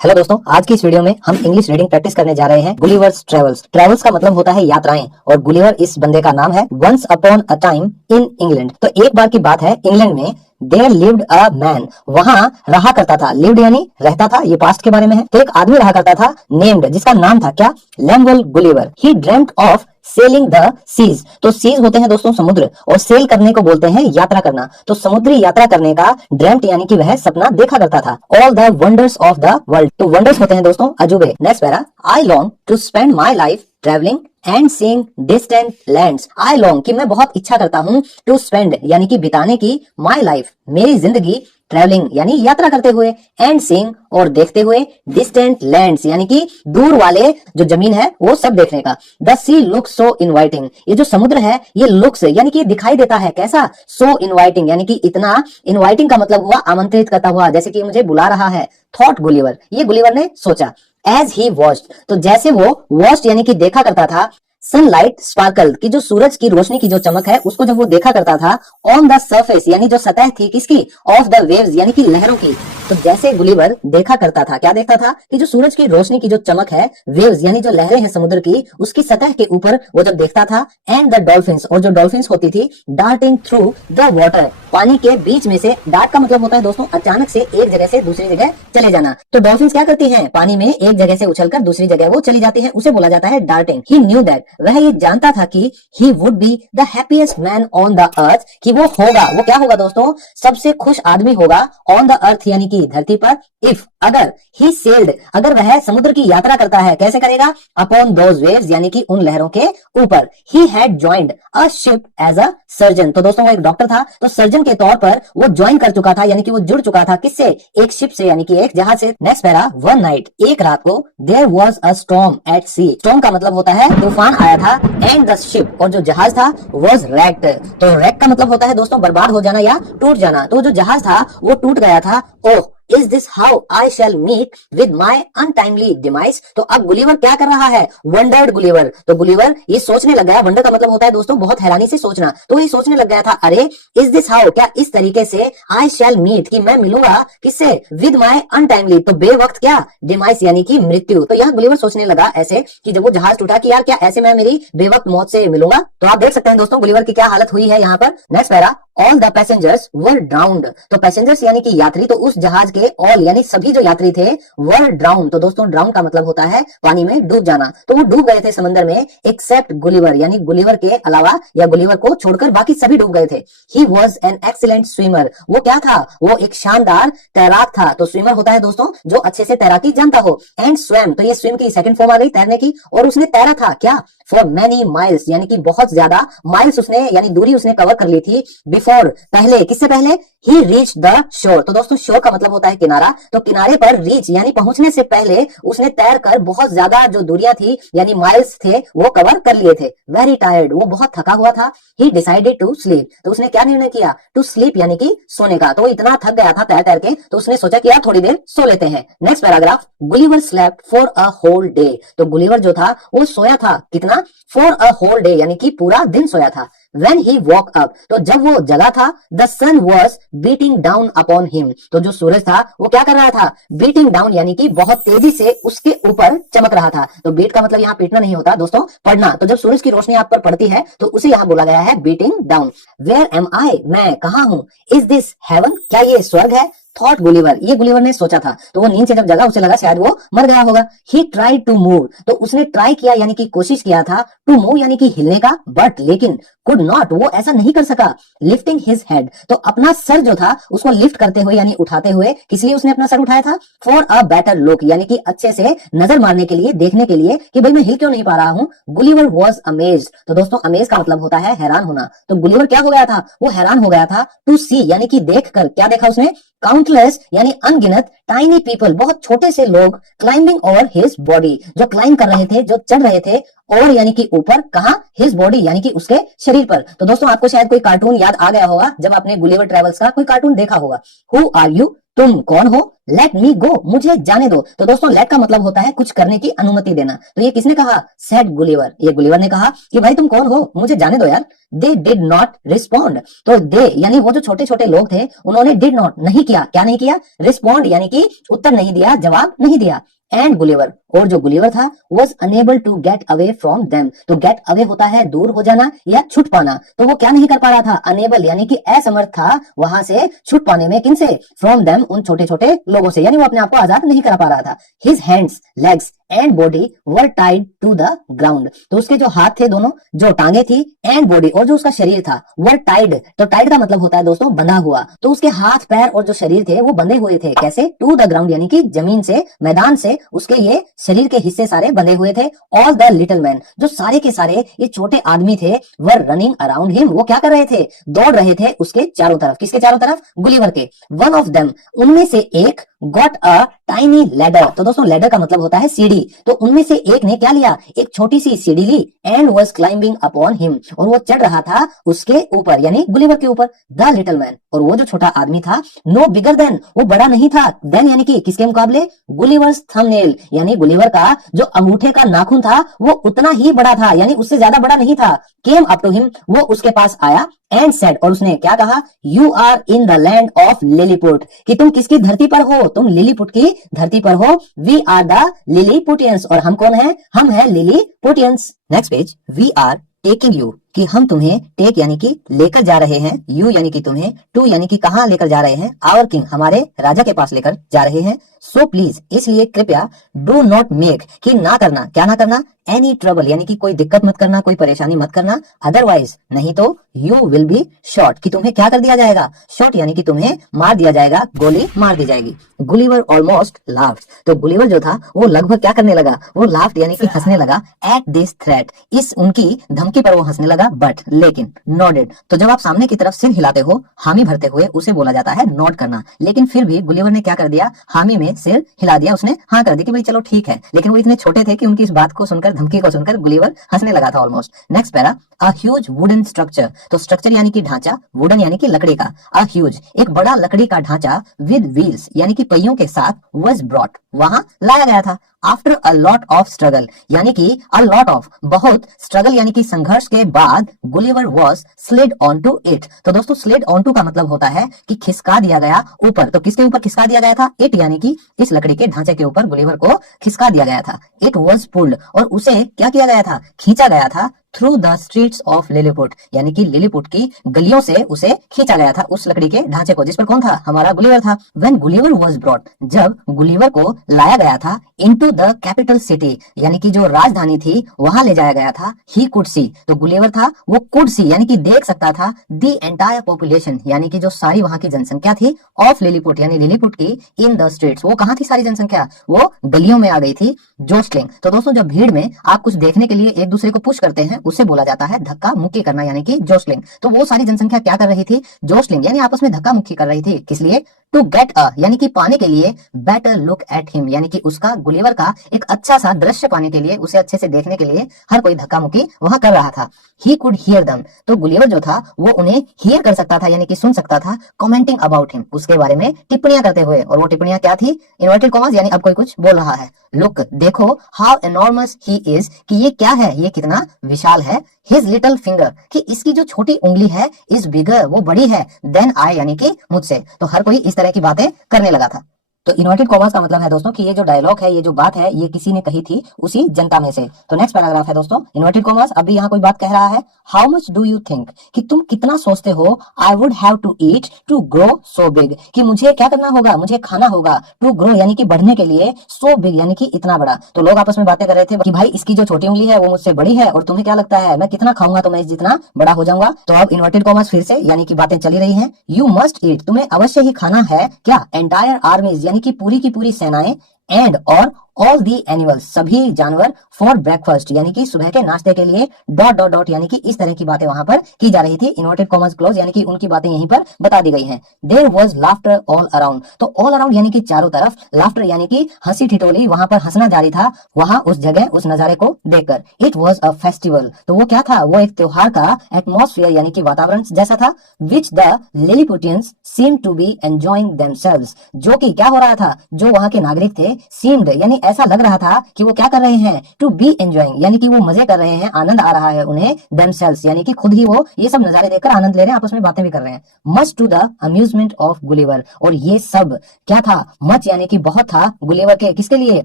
Hello दोस्तों, आज की इस वीडियो में हम इंग्लिश रीडिंग प्रैक्टिस करने जा रहे हैं। Gulliver's travels. ट्रेवल्स का मतलब होता है यात्राएं और गुलिवर इस बंदे का नाम है। Once upon a time in England. तो एक बार की बात है, इंग्लैंड में देयर लिव्ड अ मैन, वहां रहा करता था। लिव्ड यानी रहता था, ये पास्ट के बारे में है। तो एक आदमी रहा करता था नेम्ड, जिसका नाम था क्या, Lemuel Gulliver. He dreamed of sailing the seas. तो सीज होते हैं दोस्तों समुद्र, और सेल करने को बोलते हैं यात्रा करना। तो समुद्री यात्रा करने का ड्रीम्ड यानी कि वह सपना देखा करता था। All the wonders of the world. तो वंडर्स होते हैं दोस्तों अजूबे। Next para, I long to spend my life travelling and seeing distant lands. I long कि मैं बहुत इच्छा करता हूँ, टू स्पेंड यानी कि बिताने की, माई लाइफ मेरी जिंदगी, ट्रेवलिंग यानी यात्रा करते हुए, एंड सीइंग और देखते हुए, डिस्टेंट लैंड्स यानी कि दूर वाले जो जमीन है वो सब देखने का। The sea looks so inviting. ये जो समुद्र है ये लुक्स यानी कि दिखाई देता है कैसा, सो इनवाइटिंग यानी कि इतना। इनवाइटिंग का मतलब हुआ आमंत्रित करता हुआ, जैसे कि मुझे बुला रहा है। थॉट गुलिवर, ये गुलिवर ने सोचा। एज ही वॉच्ड, तो जैसे वो वॉच्ड यानी कि देखा करता था, सनलाइट स्पार्कल की जो सूरज की रोशनी की जो चमक है उसको जब वो देखा करता था, ऑन द सरफेस यानी जो सतह थी किसकी, ऑफ द वेव्स यानी कि लहरों की। तो जैसे गुलिवर देखा करता था, क्या देखता था कि जो सूरज की रोशनी की जो चमक है, वेव्स यानी जो लहरें हैं समुद्र की, उसकी सतह के ऊपर वो जब देखता था। एंड द डॉल्फिन्स, और जो डॉल्फिन्स होती थी, डार्टिंग थ्रू द वाटर, पानी के बीच में से। डार्ट का मतलब होता है दोस्तों अचानक से एक जगह से दूसरी जगह चले जाना। तो डॉल्फिन्स क्या करती हैं, पानी में एक जगह से उछलकर दूसरी जगह वो चली जाती है, उसे बोला जाता है डार्टिंग। ही न्यू दैट, वह ये जानता था कि he would be the happiest man on the earth, कि वो होगा, वो क्या होगा दोस्तों, सबसे खुश आदमी होगा ऑन द अर्थ यानी कि धरती पर। इफ, अगर, ही सेल्ड, अगर वह समुद्र की यात्रा करता है, कैसे करेगा, अपॉन दोज वेव्स यानी कि उन लहरों के ऊपर। He had joined a ship as a surgeon. तो दोस्तों वो एक डॉक्टर था, तो सर्जन के तौर पर वो ज्वाइन कर चुका था, यानी कि वो जुड़ चुका था किससे, एक शिप से यानी कि एक जहाज से। नेक्स्ट पैरा, वन नाइट, एक रात को, there was a storm at sea. Storm का मतलब होता है तूफान आया था। एंड द शिप, और जो जहाज था, वाज रैक्ड। तो रैक का मतलब होता है दोस्तों बर्बाद हो जाना या टूट जाना। तो जो जहाज था वो टूट गया था। Oh, is this how I shall meet with my untimely demise. तो अब गुलिवर क्या कर रहा है, वंडर्ड गुलिवर। तो गुलिवर ये सोचने लग गया, वंडर का मतलब होता है दोस्तों बहुत हैरानी से सोचना। तो ये सोचने लग गया था, अरे इज दिस हाउ, क्या इस तरीके से, आई शैल मीट कि मैं मिलूंगा किससे, विद माई अनटाइमली, तो बेवक्त क्या, डिमाइस यानी कि मृत्यु। तो यहाँ गुलिवर सोचने लगा ऐसे कि जब वो जहाज टूटा कि यार क्या ऐसे मैं मेरी बेवक्त मौत से मिलूंगा। तो आप देख सकते हैं दोस्तों गुलिवर की क्या हालत हुई है यहाँ पर। Next para, all the passengers were drowned. तो पैसेंजर्स यानी कि यात्री, तो उस जहाज के ऑल यानी सभी जो यात्री थे, वर ड्राउंड। तो दोस्तों ड्राउंड का मतलब होता है पानी में डूब जाना। तो वो डूब गए थे समंदर में, एक्सेप्ट गुलिवर यानी गुलिवर के अलावा या गुलिवर को छोड़कर बाकी सभी डूब गए थे। He was an excellent swimmer. वो क्या था, वो एक शानदार तैराक था। तो स्विमर होता है दोस्तों जो अच्छे से तैराकी जानता हो। एंड स्वैम, तो ये स्विम की सेकंड फॉर्म आ गई तैरने की, और उसने तैरा था क्या, फॉर मेनी माइल्स यानी कि बहुत ज्यादा माइल्स उसने यानी दूरी उसने कवर कर ली थी। बिफोर, पहले, किससे पहले, ही रीच द शोर। तो दोस्तों शोर का मतलब होता है किनारा। तो किनारे पर रीच यानी पहुंचने से पहले उसने तैर कर बहुत ज्यादा जो दूरियां थी यानी माइल्स थे वो कवर कर लिए थे। वेरी टायर्ड, वो बहुत थका हुआ था। ही डिसाइडेड टू स्लीप, तो उसने क्या निर्णय किया, टू स्लीप यानी कि सोने का। तो वो इतना थक गया था तैर तैर के, तो उसने सोचा कि यार थोड़ी देर सो लेते हैं। Next paragraph, Gulliver slept for a whole day. तो गुलिवर जो था वो सोया था कितना, फॉर अ होल डे यानी कि पूरा दिन सोया था। When he woke up, तो जब वो जगा था, the sun was beating down upon him। तो जो सूरज था वो क्या कर रहा था, beating down यानी कि बहुत तेजी से उसके ऊपर चमक रहा था। तो beat का मतलब यहाँ पीटना नहीं होता दोस्तों, पड़ना। तो जब सूरज की रोशनी आप पर पड़ती है तो उसे यहाँ बोला गया है beating down। Where am I, मैं कहाँ हूँ। Is this heaven, क्या ये स्वर्ग है। थॉट गुलिवर, ये गुलिवर ने सोचा था। तो वो नींद से जब जगा उसे लगा शायद वो मर गया होगा। ही ट्राइड टू मूव, तो उसने ट्राई किया यानी कि कोशिश किया था, टू मूव यानी कि हिलने का, बट लेकिन कुड नॉट, वो ऐसा नहीं कर सका। लिफ्टिंग हिज हेड, तो अपना सर जो था उसको लिफ्ट करते हुए यानी उठाते हुए, किस लिए उसने अपना सर उठाया था, फॉर अ बेटर लुक यानी कि अच्छे से नजर मारने के लिए, देखने के लिए कि भाई मैं हिल क्यों नहीं पा रहा हूँ। गुलिवर वॉज अमेज्ड, तो दोस्तों अमेज का मतलब होता है हैरान होना। तो गुलिवर क्या हो गया था, वो हैरान हो गया था। टू सी यानी कि देख कर, क्या देखा उसने, काउंटलेस यानी अनगिनत, टाइनी पीपल बहुत छोटे से लोग, क्लाइंबिंग ओवर हिज बॉडी, जो क्लाइंब कर रहे थे, जो चढ़ रहे थे, और यानी कि ऊपर, कहा, हिज बॉडी यानी कि उसके शरीर पर। तो दोस्तों आपको शायद कोई कार्टून याद आ गया होगा जब आपने गुलिवर ट्रेवल्स का कोई कार्टून देखा होगा। हु आर यू, तुम कौन हो? लेट मी गो, मुझे जाने दो। तो दोस्तों लेट का मतलब होता है कुछ करने की अनुमति देना। तो ये किसने कहा? सेड गुलिवर, ये गुलिवर ने कहा कि भाई तुम कौन हो, मुझे जाने दो यार। दे डिड नॉट रिस्पॉन्ड, तो दे यानी वो जो छोटे छोटे लोग थे उन्होंने डिड नॉट नहीं किया, क्या नहीं किया? रिस्पॉन्ड यानी कि उत्तर नहीं दिया, जवाब नहीं दिया। एंड गुलिवर, और जो गुलिवर था was unable to get away from them, तो गेट अवे होता है दूर हो जाना या छुट पाना, तो वो क्या नहीं कर पा रहा था? अनेबल यानी कि असमर्थ था वहां से छुट पाने में। किनसे? फ्रॉम देम, उन छोटे छोटे लोगों से, यानी वो अपने आप को आजाद नहीं करा पा रहा था। His hands, legs and body were tied to the ground, तो उसके जो हाथ थे दोनों, जो टांगे थी, एंड बॉडी और जो उसका शरीर था, वर टाइड, तो टाइड का मतलब होता है दोस्तों बंधा हुआ, तो उसके हाथ पैर और जो शरीर थे वो बंधे हुए थे। कैसे? टू द ग्राउंड यानी कि जमीन से, मैदान से उसके ये शरीर के हिस्से सारे बंधे हुए थे। ऑल द लिटिल मैन, जो सारे के सारे ये छोटे आदमी थे, वर रनिंग अराउंड हिम, वो क्या कर रहे थे? दौड़ रहे थे उसके चारों तरफ। किसके चारों तरफ? गुलिवर के। वन ऑफ देम, उनमें से एक, गॉट अ टाइनी लैडर, तो दोस्तों लैडर का मतलब होता है सीढ़ी, तो उनमें से एक ने क्या लिया? एक छोटी सी सीढ़ी ली। And was climbing upon him, और वो चढ़ रहा था उसके ऊपर यानी गुलिवर के ऊपर। द लिटिल मैन, और वो जो छोटा आदमी था, नो बिगर देन, वो बड़ा नहीं था। देन यानी कि किसके मुकाबले? गुलिवर्स थंबनेल, यानी गुलिवर का जो अंगूठे का नाखून था वो उतना ही बड़ा था, यानी उससे ज्यादा बड़ा नहीं था। केम अप टू हिम, वो उसके पास आया। एंड सेड, और उसने क्या कहा? You are in the land of Lilliput, कि तुम किसकी धरती पर हो? तुम लिलीपुट की धरती पर हो। वी आर द लिलीपुटियंस, और हम कौन है? हम है Lilliputians. Next page, we are taking you, कि हम तुम्हें, टेक यानी कि लेकर जा रहे हैं, यू यानी कि तुम्हें, टू यानी कि कहां लेकर जा रहे हैं, आवर किंग, हमारे राजा के पास लेकर जा रहे हैं। सो प्लीज, इसलिए कृपया, डू नॉट मेक, कि ना करना, क्या ना करना? एनी ट्रबल, यानी कि कोई दिक्कत मत करना, कोई परेशानी मत करना। अदरवाइज, नहीं तो, यू विल बी शॉट, कि तुम्हें क्या कर दिया जाएगा? शॉट यानी कि तुम्हें मार दिया जाएगा, गोली मार दी जाएगी। गुलिवर ऑलमोस्ट लाफ्ड, तो गुलिवर जो था वो लगभग क्या करने लगा? वो लाफ्ड यानी कि हंसने लगा। एट दिस थ्रेट, इस उनकी धमकी पर वो हंसने लगा। बट, लेकिन, नॉडेड, तो जब आप सामने की तरफ सिर हिलाते हो हामी भरते हुए, उसे बोला जाता है नॉड करना। लेकिन फिर भी गुलिवर ने क्या कर दिया? हामी में सिर हिला दिया, उसने हाँ कर दी कि भाई चलो ठीक है। लेकिन वो इतने छोटे थे कि उनकी इस बात को सुनकर, धमकी को सुनकर गुलिवर हंसने लगा था almost. Next para, a huge wooden structure, तो स्ट्रक्चर यानी कि ढांचा, वुडन यानी कि लकड़ी का, अ ह्यूज एक बड़ा लकड़ी का ढांचा, विद व्हील्स यानी कि पहियों के साथ, वाज ब्रॉट वहां लाया गया था। After a lot of struggle, यानी कि अ लॉट ऑफ बहुत, स्ट्रगल यानी कि संघर्ष के बाद, Gulliver was slid on to it, तो दोस्तों स्लिड ऑन टू का मतलब होता है कि खिसका दिया गया ऊपर। तो किसके ऊपर खिसका दिया गया था? इट यानी कि इस लकड़ी के ढांचे के ऊपर गुलिवर को खिसका दिया गया था। इट वॉज पुल्ड, और उसे क्या किया गया था? खींचा गया था। Through the streets of Lilliput, यानी कि लिलीपुट की गलियों से उसे खींचा गया था, उस लकड़ी के ढांचे को, जिस पर कौन था? हमारा गुलिवर था। व्हेन गुलिवर वाज ब्रॉट, जब गुलिवर को लाया गया था, इनटू द कैपिटल सिटी, यानी कि जो राजधानी थी वहां ले जाया गया था। ही कुड सी, तो गुलिवर था वो कुड सी यानी कि देख सकता था। द एंटायर पॉपुलेशन, यानी कि जो सारी वहां की जनसंख्या थी, ऑफ लिलीपुट यानी लिलीपुट की, इन द स्ट्रीट्स, वो कहां थी सारी जनसंख्या? वो गलियों में आ गई थी। जोस्टलिंग, तो दोस्तों जब भीड़ में आप कुछ देखने के लिए एक दूसरे को पुश करते हैं, उसे बोला जाता है धक्का मुक्की करना, यानी कि जोस्टलिंग। तो वो सारी जनसंख्या क्या कर रही थी? जोस्टलिंग यानी आपस में धक्का मुक्की कर रही थी। किस लिए? टू गेट अ, यानी कि पाने के लिए, बेटर लुक एट हिम, यानी कि उसका, गुलिवर का एक अच्छा सा दृश्य पाने के लिए, उसे अच्छे से देखने के लिए हर कोई धक्का मुक्की वहां कर रहा था। ही कुड हियर दम, तो गुलिवर जो था वो उन्हें हियर कर सकता था, यानी कि सुन सकता था। कमेंटिंग अबाउट हिम, उसके बारे में टिप्पणियां करते हुए, और वो टिप्पणियां क्या थी? इन्वर्टेड कॉमास, यानी अब कोई कुछ बोल रहा है। लुक, देखो, हाउ एनॉर्मस ही इज, कि ये क्या है? ये कितना विशाल है। हिज लिटिल फिंगर, कि इसकी जो छोटी उंगली है, इज बिगर, वो बड़ी है, देन आई, यानी कि मुझसे। तो हर कोई इस तरह की बातें करने लगा था। तो इन्वर्टेड कॉमर्स का मतलब है दोस्तों कि ये जो डायलॉग है, ये जो बात है, ये किसी ने कही थी उसी जनता में से। तो नेक्स्ट पैराग्राफ है दोस्तों, इन्वर्टेड कॉमर्स, अभी यहाँ कोई बात कह रहा है। How much do you think, कि तुम कितना सोचते हो, I would have to eat to grow so big, कि मुझे क्या करना होगा? मुझे खाना होगा। टू ग्रो यानी कि बढ़ने के लिए, सो बिग यानी कि इतना बड़ा। तो लोग आपस में बातें कर रहे थे कि भाई इसकी जो छोटी उंगली है वो मुझसे बड़ी है, और तुम्हें क्या लगता है मैं कितना खाऊंगा तो मैं जितना बड़ा हो जाऊंगा। तो अब इन्वर्टेड कॉमर्स फिर से, यानी कि बातें चली रही हैं। यू मस्ट ईट, तुम्हें अवश्य ही खाना है क्या? एंटायर आर्मीज, यानी कि पूरी की पूरी सेनाएं, एंड और ऑल दी एनिमल्स, सभी जानवर, फॉर ब्रेकफास्ट यानी कि सुबह के नाश्ते के लिए, डॉट डॉट डॉट, यानी कि इस तरह की बातें वहां पर की जा रही थी। इन्वर्टेड कॉमर्स क्लोज, यानी कि उनकी बातें यहीं पर बता दी गई हैं। There was laughter all around, तो ऑल अराउंड यानी कि चारों तरफ, लाफ्टर यानी कि हंसी ठिठोली, वहां पर हंसना जारी था, वहां उस जगह, उस नजारे को देखकर। इट वाज अ फेस्टिवल, तो वो क्या था? वो एक त्योहार का एटमॉस्फेयर यानी कि वातावरण जैसा था, which the Lilliputians seemed to be enjoying themselves, जो कि क्या हो रहा था, जो वहां के नागरिक थे, seemed यानी ऐसा लग रहा था कि वो क्या कर रहे हैं, to be enjoying यानी कि वो मजे कर रहे हैं, आनंद आ रहा है उन्हें, themselves यानी कि खुद ही वो ये सब नजारे देखकर आनंद ले रहे हैं, आपस में बातें भी कर रहे हैं, much to the amusement of Gulliver, और ये सब क्या था, much यानी कि बहुत था, गुलिवर के किसके लिए,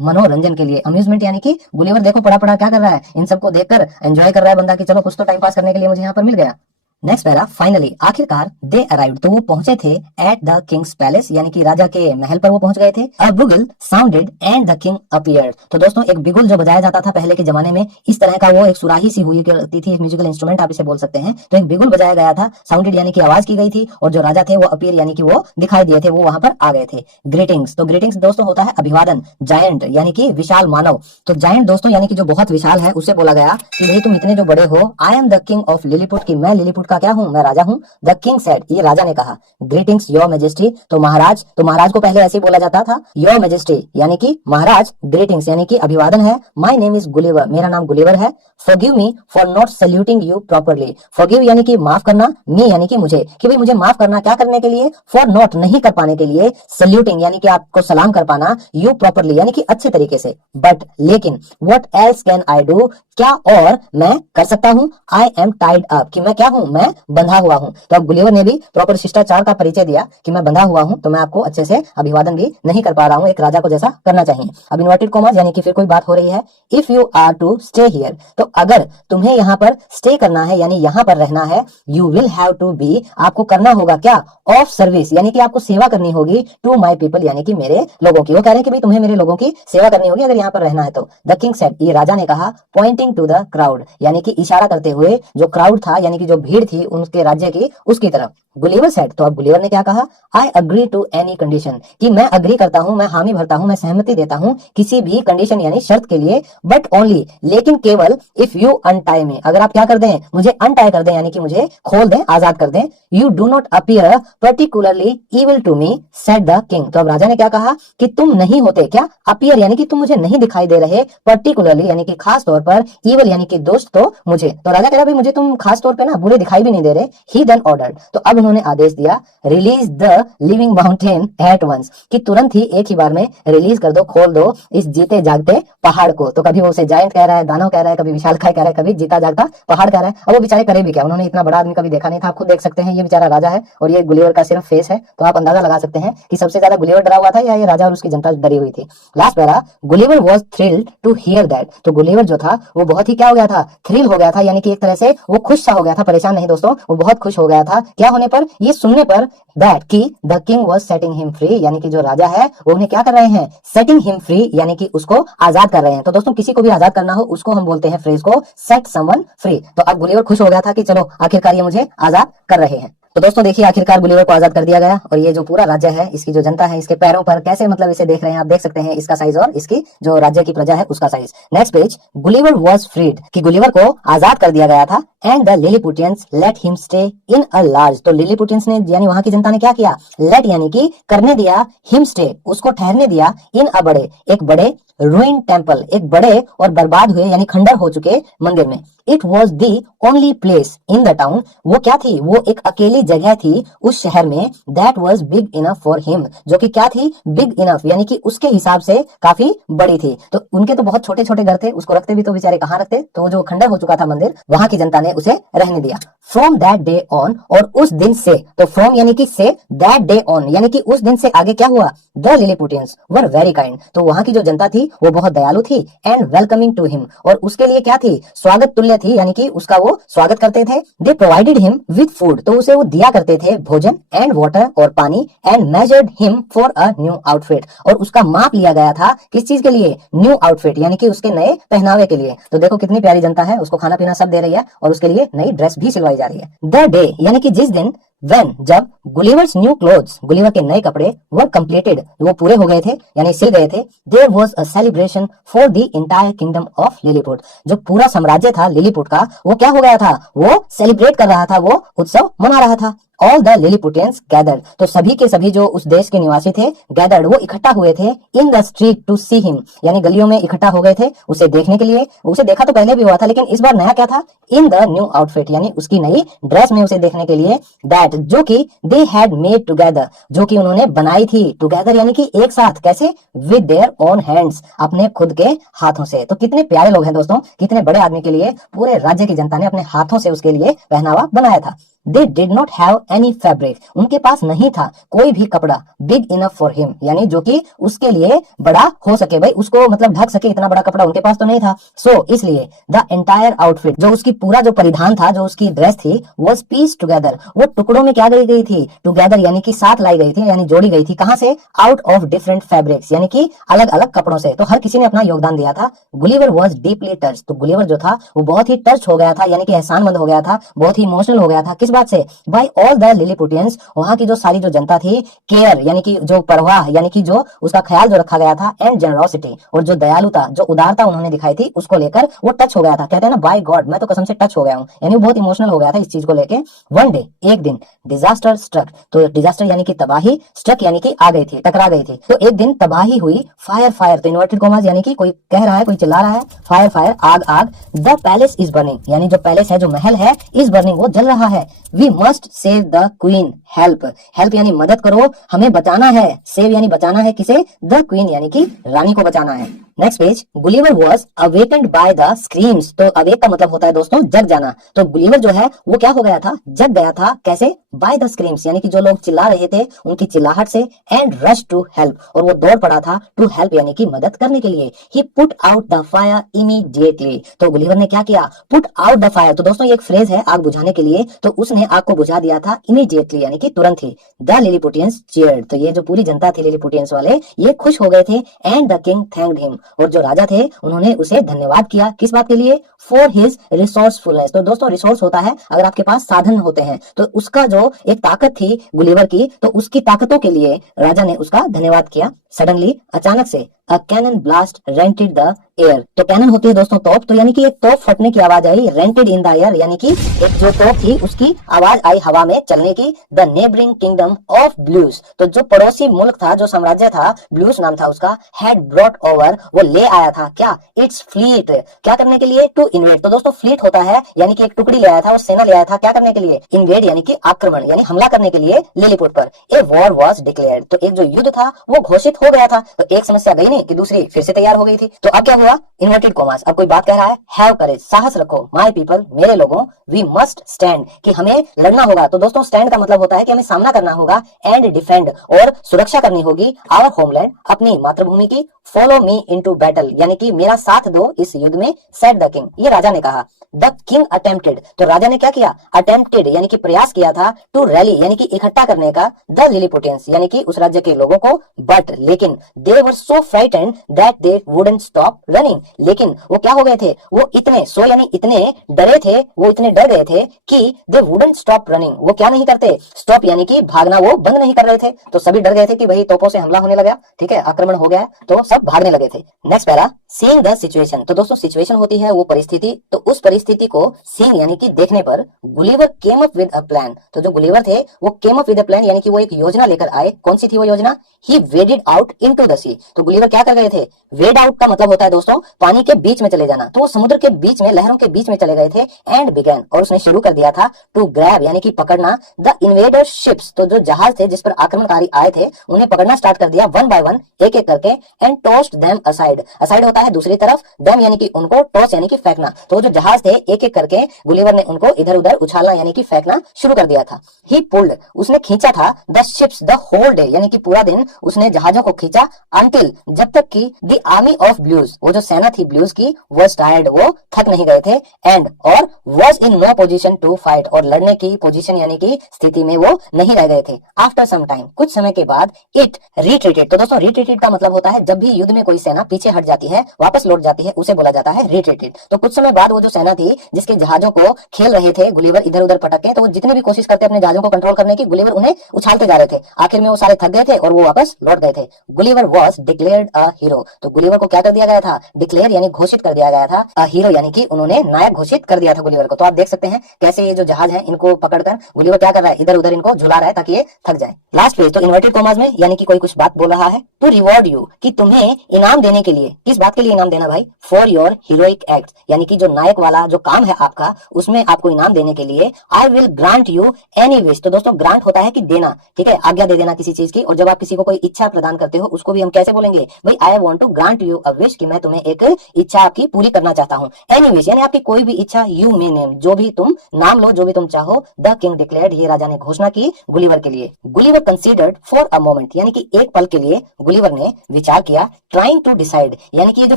मनोरंजन के लिए, अम्यूजमेंट यानी कि गुलिवर देखो पड़ा पड़ा क्या कर रहा है, इन सबको देखकर एंजॉय कर रहा है बंदा कि चलो कुछ तो टाइम पास करने के लिए मुझे यहाँ पर मिल गया। नेक्स्ट पैरा, फाइनली आखिरकार दे अराइव्ड, तो वो पहुंचे थे एट द किंग्स पैलेस यानी कि राजा के महल पर वो पहुंच गए थे। A bugle sounded and the king appeared, तो दोस्तों एक बिगुल जो बजाया जाता था पहले के जमाने में, इस तरह का वो एक सुराही सी हुई करती थी, एक म्यूजिकल इंस्ट्रूमेंट आप इसे बोल सकते हैं, तो एक बिगुल बजाया गया था, साउंडेड यानी कि आवाज की गई थी, और जो राजा थे वो अपीयर यानी कि वो दिखाई दिए थे, वो वहां पर आ गए थे। ग्रीटिंग्स, तो ग्रीटिंग्स दोस्तों होता है अभिवादन, जायंट यानी कि विशाल मानव, तो जायंट दोस्तों यानी कि जो बहुत विशाल है, उससे बोला गया कि भाई तुम इतने जो बड़े हो, I am the king of Lilliput, की मैं लिलीपुट का क्या हूँ, मैं राजा हूँ। द किंग सेड, ये राजा ने कहा, ग्रीटिंग्स योर मैजेस्टी, तो महाराज, तो महाराज को पहले ऐसे ही बोला जाता था योर मैजेस्टी यानी कि महाराज, ग्रीटिंग्स यानी कि अभिवादन है, माय नेम इज गुलिवर, मेरा नाम गुलिवर है, forgive me for not saluting you properly, forgive यानी कि माफ करना, मी यानी कि मुझे, कि भाई मुझे माफ करना क्या करने के लिए, फॉर नॉट नहीं कर पाने के लिए, सैल्यूटिंग यानी कि आपको सलाम कर पाना, यू प्रॉपर्ली यानी कि अच्छे तरीके से, बट लेकिन, what else can I do, क्या और मैं कर सकता हूँ, आई एम टाइड अप, कि मैं क्या हूँ, मैं बंधा हुआ हूँ। तो अब गुलिवर ने भी प्रॉपर शिष्टाचार का परिचय दिया कि मैं बंधा हुआ हूँ, तो मैं आपको अच्छे से अभिवादन भी नहीं कर पा रहा हूँ, एक राजा को जैसा करना चाहिए। अब इन्वर्टेड कॉमास यानी कि फिर कोई बात हो रही है, if you are to stay here, तो अगर तुम्हें यहाँ पर स्टे करना है यानी यहाँ पर रहना है, you will have to be, आपको करना होगा क्या, ऑफ सर्विस यानी कि आपको सेवा करनी होगी, टू माई पीपल यानी कि मेरे लोगों की, वो कह रहे हैं कि भाई तुम्हें मेरे लोगों की सेवा करनी होगी अगर यहाँ पर रहना है तो। द किंग सेड, ये राजा ने कहा, पॉइंटिंग टू द क्राउड यानी कि इशारा करते हुए जो क्राउड था यानी कि जो भीड़ थी उनके राज्य की, उसकी तरफ। गुलिवर सेड, तो अब गुलिवर ने क्या कहा, I agree to any condition, कि मैं अग्री करता हूं, मैं हामी भरता हूं, मैं सहमति देता हूं किसी भी कंडीशन यानी शर्त के लिए, बट ओनली लेकिन केवल, इफ यू अनटाई मी, अगर आप क्या कर दें, मुझे अनटाई कर दें यानी कि मुझे खोल दें, आजाद कर दें, you do not appear particularly evil to me said the king, तो अब राजा ने क्या कहा कि तुम नहीं होते क्या, अपीयर यानी कि तुम मुझे नहीं दिखाई दे रहे, पर्टिकुलरली यानी कि खास तौर पर, इविल यानी कि दुष्ट तो मुझे, तो राजा कह रहा भाई मुझे तुम खास तौर पे ना बुरे दिखाई भी नहीं दे रहे। ही देन ऑर्डर्ड, तो अब उन्होंने आदेश दिया, release the living mountain at once, कि तुरंत ही एक ही बार में रिलीज कर दो, खोल दो इस जीते जागते पहाड़ को। तो कभी वो उसे जायंट कह रहा है, दानव कह रहा है, कभी विशालकाय कह रहा है, कभी जीता जागता पहाड़ कह रहा है। अब वो बेचारे करे भी क्या, उन्होंने इतना बड़ा आदमी कभी देखा नहीं था, आप खुद देख सकते हैं, ये बेचारा राजा है और ये गुलिवर का सिर्फ फेस है, तो आप अंदाजा लगा सकते हैं कि सबसे ज्यादा गुलिवर डरा हुआ था या ये राजा और उसकी जनता डरी हुई थी। Last para, Gulliver was thrilled to hear that, तो गुलिवर जो था वो बहुत ही क्या हो गया था, थ्रिल हो गया था, यानी कि एक तरह से वो खुश सा हो गया था, परेशान नहीं दोस्तों, वो बहुत खुश हो गया था, क्या होने पर, ये सुनने पर, दैट कि the king was setting him free, यानी कि जो राजा है वो उन्हें क्या कर रहे हैं, सेटिंग हिम फ्री यानी कि उसको आजाद कर रहे हैं। तो दोस्तों किसी को भी आजाद करना हो उसको हम बोलते हैं फ्रेज को सेट समवन फ्री। तो अब गुलिवर खुश हो गया था कि चलो आखिरकार ये मुझे आजाद कर रहे हैं। तो दोस्तों देखिए आखिरकार गुलिवर को आजाद कर दिया गया, और ये जो पूरा राज्य है इसकी जो जनता है इसके पैरों पर कैसे मतलब इसे देख रहे हैं, आप देख सकते हैं इसका साइज और इसकी जो राज्य की प्रजा है उसका size. Next page, Gulliver was freed, कि गुलिवर को आजाद कर दिया गया था, and the Lilliputians let him stay in a large, तो लिलीपुटियंस ने यानी वहां की जनता ने क्या किया, लेट यानी कि करने दिया, हिम स्टे उसको ठहरने दिया, इन अ बड़े एक बड़े रूइन टेम्पल एक बड़े और बर्बाद हुए यानी खंडर हो चुके मंदिर में। It was the only place in the town, वो क्या थी, वो एक अकेली जगह थी उस शहर में, that was big enough for him, जो कि क्या थी, बिग इनफ यानी कि उसके हिसाब से काफी बड़ी थी। तो उनके तो बहुत छोटे छोटे घर थे, उसको रखते भी तो बेचारे कहाँ रखते, तो वो जो खंडर हो चुका था मंदिर वहां की जनता ने उसे रहने दिया। फ्रॉम दैट डे ऑन, और उस दिन से, तो फ्रॉम यानी कि से, दैट डे ऑन यानी कि उस दिन से आगे क्या हुआ, द लिलीपुटियंस वर वेरी काइंड, तो वहां की जो जनता थी वो बहुत दयालु थी, एंड वेलकमिंग टू हिम, और उसके लिए क्या थी, स्वागत तुल्य थी, यानी कि उसका वो स्वागत करते थे। दे प्रोवाइडेड हिम विद फूड, तो उसे वो दिया करते थे भोजन, एंड वाटर और पानी, and measured him for a new outfit, और उसका माप लिया गया था किस चीज के लिए, न्यू आउटफिट यानी कि उसके नए पहनावे के लिए। तो देखो कितनी प्यारी जनता है, उसको खाना पीना सब दे रही है और उसके लिए नई ड्रेस भी सिलवाई जा रही है। द डे यानी कि जिस दिन, When जब गुलिवर्स न्यू क्लोथ्स गुलिवर के नए कपड़े वर कंप्लीटेड वो पूरे हो गए थे यानी सिल गए थे, there was a celebration for the entire kingdom of Lilliput, जो पूरा साम्राज्य था लिलीपुट का वो क्या हो गया था, वो सेलिब्रेट कर रहा था, वो उत्सव मना रहा था। ऑल द लिलीपुटियंस गैदर्ड, तो सभी के सभी जो उस देश के निवासी थे, गैदर्ड वो इकट्ठा हुए थे, in the street to see him, यानी गलियों में इकट्ठा हो गए थे उसे देखने के लिए। उसे देखा तो पहले भी हुआ था, लेकिन इस बार नया क्या था, इन द न्यू आउटफिट, यानी उसकी नई ड्रेस में उसे देखने के लिए, दैट जो कि दे हैड मेड टुगेदर, जो कि उन्होंने बनाई थी, टुगेदर यानी कि एक साथ, कैसे, विद देयर ओन हैंड्स, अपने खुद के हाथों से। तो कितने प्यारे लोग हैं दोस्तों, कितने बड़े आदमी के लिए पूरे राज्य की जनता ने अपने हाथों से उसके लिए पहनावा बनाया था। They did not have any fabric, उनके पास नहीं था कोई भी कपड़ा, big enough for him, यानी जो कि उसके लिए बड़ा हो सके, भाई उसको मतलब ढक सके, इतना बड़ा कपड़ा उनके पास तो नहीं था। So इसलिए the entire outfit, जो उसकी पूरा जो परिधान था, जो उसकी ड्रेस थी, was pieced together, वो टुकड़ों में क्या गई थी, together यानी कि साथ लाई गई थी, यानी जोड़ी गई थी, कहां से, out of different fabrics, यानी कि अलग अलग कपड़ों से। तो हर किसी ने अपना योगदान दिया था। गुलिवर was deeply touched, तो गुलिवर जो था वो बहुत ही टच हो गया था, यानी कि एहसानमंद हो गया था, बहुत ही इमोशनल हो गया था। किस बात से, बाय ऑल द लिलीपुटियंस, वहां की जो सारी जो जनता थी, केयर यानी कि जो परवाह, यानी कि जो उसका ख्याल जो रखा गया था, एंड जेनरोसिटी, और जो दयालुता, जो उदारता उन्होंने दिखाई थी, उसको लेकर वो टच हो गया था। कहते हैं ना, बाय गॉड, मैं तो कसम से टच हो गया हूं, यानी वो बहुत इमोशनल हो गया था इस चीज को लेके। वन डे, एक दिन, डिजास्टर स्ट्रक, तो डिजास्टर यानी कि तबाही, स्ट्रक यानी कि आ गई थी, टकरा गई थी, तो एक दिन तबाही हुई। फायर फायर, तो इन्वर्टेड कॉमास, यानी कि कोई कह रहा है, कोई चिल्ला रहा है, फायर फायर, आग आग। द पैलेस इज बर्निंग, यानी जो पैलेस है, जो महल है, इज बर्निंग, वो जल रहा है। We must save the queen, help, help यानी मदद करो, हमें बचाना है, सेव यानी बचाना है, किसे, द क्वीन यानी कि रानी को बचाना है। Next page, Gulliver was awakened by the screams, तो अवेक का मतलब होता है दोस्तों जग जाना, तो गुलिवर जो है वो क्या हो गया था, जग गया था, कैसे, बाय द स्क्रीम्स, यानी कि जो लोग चिल्ला रहे थे उनकी चिल्लाहट से, एंड रश टू हेल्प, और वो दौड़ पड़ा था, टू हेल्प यानी कि मदद करने के लिए। He put out the fire immediately, तो गुलिवर ने क्या किया, पुट आउट द फायर, तो दोस्तों ये एक फ्रेज है आग बुझाने के लिए, तो उसने आग को बुझा दिया था इमीडिएटली, यानी कि तुरंत ही। द लिलीपुटियंस चीयर्ड, तो ये जो पूरी जनता थी लिलीपुटियंस वाले, ये खुश हो गए थे। And the king thanked him, और जो राजा थे उन्होंने उसे धन्यवाद किया, किस बात के लिए, फॉर हिज रिसोर्सफुलनेस, तो दोस्तों रिसोर्स होता है अगर आपके पास साधन होते हैं, तो उसका जो एक ताकत थी गुलिवर की, तो उसकी ताकतों के लिए राजा ने उसका धन्यवाद किया। सडनली, अचानक से, a cannon blast rented the air, तो कैनन होती है दोस्तों तोप, तो यानी कि एक तोप फटने की आवाज आई, रेंटेड इन द एयर, यानी कि एक जो तोप थी उसकी आवाज आई हवा में चलने की। The neighbouring kingdom of blues, तो जो पड़ोसी मुल्क था, जो साम्राज्य था, ब्लूज नाम था उसका, हैड ब्रॉट ओवर, वो ले आया था क्या, इट्स फ्लीट, क्या करने के लिए, टू इन्वेड, तो दोस्तों फ्लीट होता है यानी कि एक टुकड़ी ले आया था, वो सेना ले आया था, क्या करने के लिए, इन्वेड यानी कि आक्रमण, यानी हमला करने के लिए लिलीपुट पर। ए वॉर वॉज डिक्लेयर्ड, तो एक जो युद्ध था वो घोषित हो गया था, तो एक समस्या गई नहीं कि दूसरी फिर से तैयार हो गई थी। तो अब क्या हुआ, इन्वर्टेड कॉमास, अब कोई बात कह रहा है, हैव करेज, साहस रखो, माय पीपल, मेरे लोगों, वी मस्ट स्टैंड, कि हमें लड़ना होगा, तो दोस्तों स्टैंड का मतलब होता है कि हमें सामना करना होगा, एंड डिफेंड, और सुरक्षा करनी होगी, आवर होमलैंड, अपनी मातृभूमि की, फॉलो मी इनटू बैटल, यानी कि मेरा साथ दो इस युद्ध में, सेड द किंग, ये राजा ने कहा। द किंग अटेम्प्टेड, तो राजा ने क्या किया, अटेम्प्टेड यानी कि प्रयास किया था, टू रैली यानी कि इकट्ठा करने का, द लिलीपुटियंस यानी कि उस राज्य के लोगों को, बट लेकिन, they were so frightened that they wouldn't stop running, लेकिन वो क्या हो गए थे, वो इतने, सो यानी इतने डरे थे, वो इतने डर गए थे कि दे वुडंट स्टॉप रनिंग, वो क्या नहीं करते, स्टॉप यानी कि भागना वो बंद नहीं कर रहे थे, तो सभी डर गए थे कि भाई तोपों से हमला होने लगा, ठीक है, आक्रमण हो गया, तो सब भागने लगे थे। Next para, seeing the situation, तो दोस्तों सिचुएशन होती है वो परिस्थिति, तो उस परिस्थिति को सीइंग यानी कि देखने पर, Gulliver came up with a plan, तो जो गुलिवर थे वो came up with a plan यानी कि वो एक योजना लेकर आए। कौन सी थी वो योजना, ही वेडेड आउट इनटू द सी, तो गुलिवर क्या कर गए थे, वेड आउट का मतलब होता है दोस्तों पानी के बीच में चले जाना, तो वो समुद्र के बीच में, लहरों के बीच में चले गए थे। एंड बिगैन, और उसने शुरू कर दिया था, टू ग्रैब यानी कि पकड़ना, द इन्वेडर शिप्स, तो जो जहाज थे जिस पर आक्रमणकारी आए थे उन्हें पकड़ना स्टार्ट कर दिया, वन बाय वन, एक एक करके। And tossed them aside, aside होता है दूसरी तरफ, देम यानी कि उनको, टॉस यानी कि फेंकना, तो जो जहाज थे एक एक करके गुलिवर ने उनको इधर उधर उछालना यानी कि फेंकना शुरू कर दिया था। ही पुल्ड, उसने खींचा था, the ships the whole day, यानी कि पूरा दिन उसने जहाजों को खींचा, अंटिल, जब तक कि द आर्मी ऑफ ब्लूज, वो जो सेना थी ब्लूज की, वाज टायर्ड, वो थक नहीं गए थे। एंड, और was in no position to fight, और लड़ने की पोजीशन यानी कि स्थिति में वो नहीं रह गए थे। आफ्टर सम टाइम, कुछ समय के बाद, इट रिट्रीटेड, तो दोस्तों रिट्रीटेड का मतलब होता है जब भी युद्ध में कोई सेना पीछे हट जाती है, वापस लौट जाती है, उसे बोला जाता है रिट्रीटेड। तो कुछ समय बाद वो जो सेना थी जिसके जहाजों को खेल रहे थे गुलिवर इधर उधर पटक के, तो वो जितनी भी कोशिश करते अपने जहाजों को कंट्रोल करने की, गुलिवर उन्हें उछालते जा रहे थे। आखिर में वो सारे थक गए थे और वो वापस लौट गए थे। Gulliver was declared a hero. तो गुलिवर को क्या कर दिया गया था? डिक्लेयर यानी घोषित कर दिया गया था। अ हीरो यानी कि उन्होंने नायक घोषित कर दिया था गुलिवर को। तो आप देख सकते हैं कैसे ये जो जहाज है इनको पकड़कर गुलिवर क्या कर रहा है, इधर उधर इनको झुला रहा है ताकि ये थक जाए। लास्ट पेज तो इन्वर्टेड कॉमास में यानी कि कोई कुछ बात बोल रहा है। टू रिवॉर्ड यू, कि तुम्हें इनाम देने के लिए। किस बात के लिए इनाम देना भाई? फॉर योर हीरोइक एक्ट, यानी कि जो नायक वाला जो काम है आपका, उसमें आपको इनाम देने के लिए I will grant you any wish. तो दोस्तों ग्रांट होता है कि देना, ठीक है, आज्ञा दे देना किसी चीज की। और जब आप किसी को कोई इच्छा प्रदान करते हो उसको भी हम कैसे बोलेंगे भाई? I want to grant you a wish, कि मैं तुम्हें एक इच्छा आपकी पूरी करना चाहता हूँ। एनी विश यानी आपकी कोई भी इच्छा, यू मे नेम, जो भी तुम नाम लो, जो भी तुम चाहो। द किंग डिक्लेयर्ड, ये राजा ने घोषणा की गुलिवर के लिए। Gulliver considered for a moment, यानी कि एक पल के लिए गुलिवर ने विचार किया। ट्राइंग टू डिसाइड, यानी कि ये जो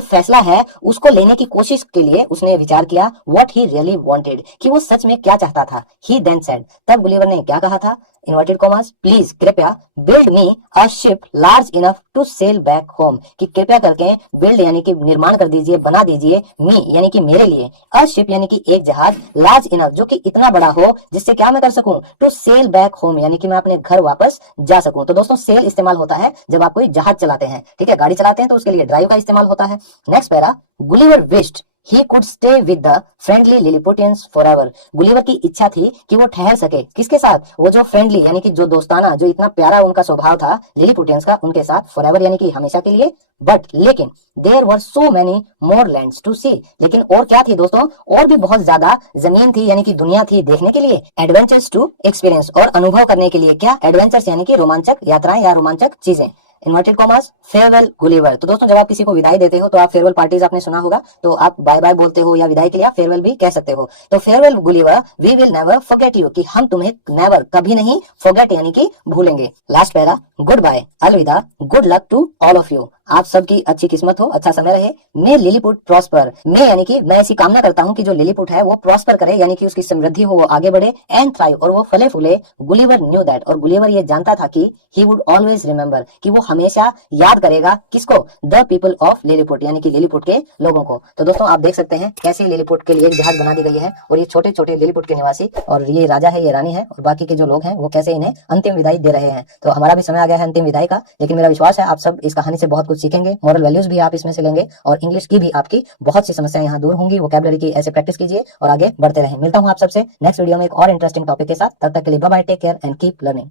फैसला है उसको लेने की कोशिश के लिए उसने विचार किया। व्हाट ही रियली वांटेड, कि वो सच में क्या चाहता था। ही देन सेड, तब गुलिवर ने क्या कहा था? इन्वर्टेड कॉमास, प्लीज कृपया build me a ship large enough to sail back home, कि कृपया करके बिल्ड यानी कि निर्माण कर दीजिए, बना दीजिए, मी यानी कि मेरे लिए, अ शिप यानी कि एक जहाज, लार्ज इनफ जो कि इतना बड़ा हो जिससे क्या मैं कर सकूं? टू सेल बैक होम, यानी कि मैं अपने घर वापस जा सकूं। तो दोस्तों सेल इस्तेमाल होता है जब आप कोई जहाज चलाते हैं, ठीक है, गाड़ी चलाते हैं तो उसके लिए ड्राइव का इस्तेमाल होता है। Next para, Gulliver wished he could stay with the friendly Lilliputians forever। Gulliver की इच्छा थी कि वो ठहर सके किसके साथ? वो जो फ्रेंडली यानी कि जो दोस्ताना, जो इतना प्यारा उनका स्वभाव था लिलीपुटियंस का, उनके साथ forever यानी कि हमेशा के लिए। बट लेकिन there were so many more lands to see, लेकिन और क्या थी दोस्तों? और भी बहुत ज्यादा जमीन थी यानी कि दुनिया थी देखने के लिए। एडवेंचर्स टू एक्सपीरियंस, और अनुभव करने के लिए। क्या? एडवेंचर्स यानी कि रोमांचक यात्राएं या रोमांचक चीजें। Inverted commas, farewell Gulliver. तो दोस्तों जब आप किसी को विदाई देते हो तो आप फेयरवेल पार्टीज आपने सुना होगा, तो आप बाय बाय बोलते हो या विदाई के लिए आप फेयरवेल भी कह सकते हो। तो farewell Gulliver, we will never forget you, कि हम तुम्हें नेवर कभी नहीं फॉरगेट यानी कि भूलेंगे। लास्ट पैरा, गुड बाय, अलविदा, good luck to all of you. आप सबकी अच्छी किस्मत हो, अच्छा समय रहे। मे लिलीपुट प्रॉस्पर, मे यानी कि मैं ऐसी कामना करता हूँ कि जो लिलीपुट है वो प्रॉस्पर करे, यानी कि उसकी समृद्धि हो, वो आगे बढ़े। एंड थ्राइव, और वो फले फूले। गुलिवर न्यू दैट, और गुलिवर ये जानता था कि ही वुड ऑलवेज रिमेंबर, कि वो हमेशा याद करेगा किसको? द पीपल ऑफ लिलीपुट, यानी कि लिलीपुट के लोगों को। तो दोस्तों आप देख सकते हैं कैसे लिलीपुट के लिए एक जहाज बना दी गई है, और ये छोटे छोटे लिलीपुट के निवासी, और ये राजा है, ये रानी है, और बाकी के जो लोग हैं वो कैसे इन्हें अंतिम विदाई दे रहे हैं। तो हमारा भी समय आ गया है अंतिम विदाई का, लेकिन मेरा विश्वास है आप सब इस कहानी से बहुत कुछ सीखेंगे, मॉरल वैल्यूज भी आप इसमें से लेंगे, और इंग्लिश की भी आपकी बहुत सी समस्याएं यहाँ दूर होंगी। वोकैबुलरी की ऐसे प्रैक्टिस कीजिए और आगे बढ़ते रहें। मिलता हूँ आप सबसे नेक्स्ट वीडियो में एक और इंटरेस्टिंग टॉपिक के साथ। तब तक के लिए bye bye, take care and keep learning.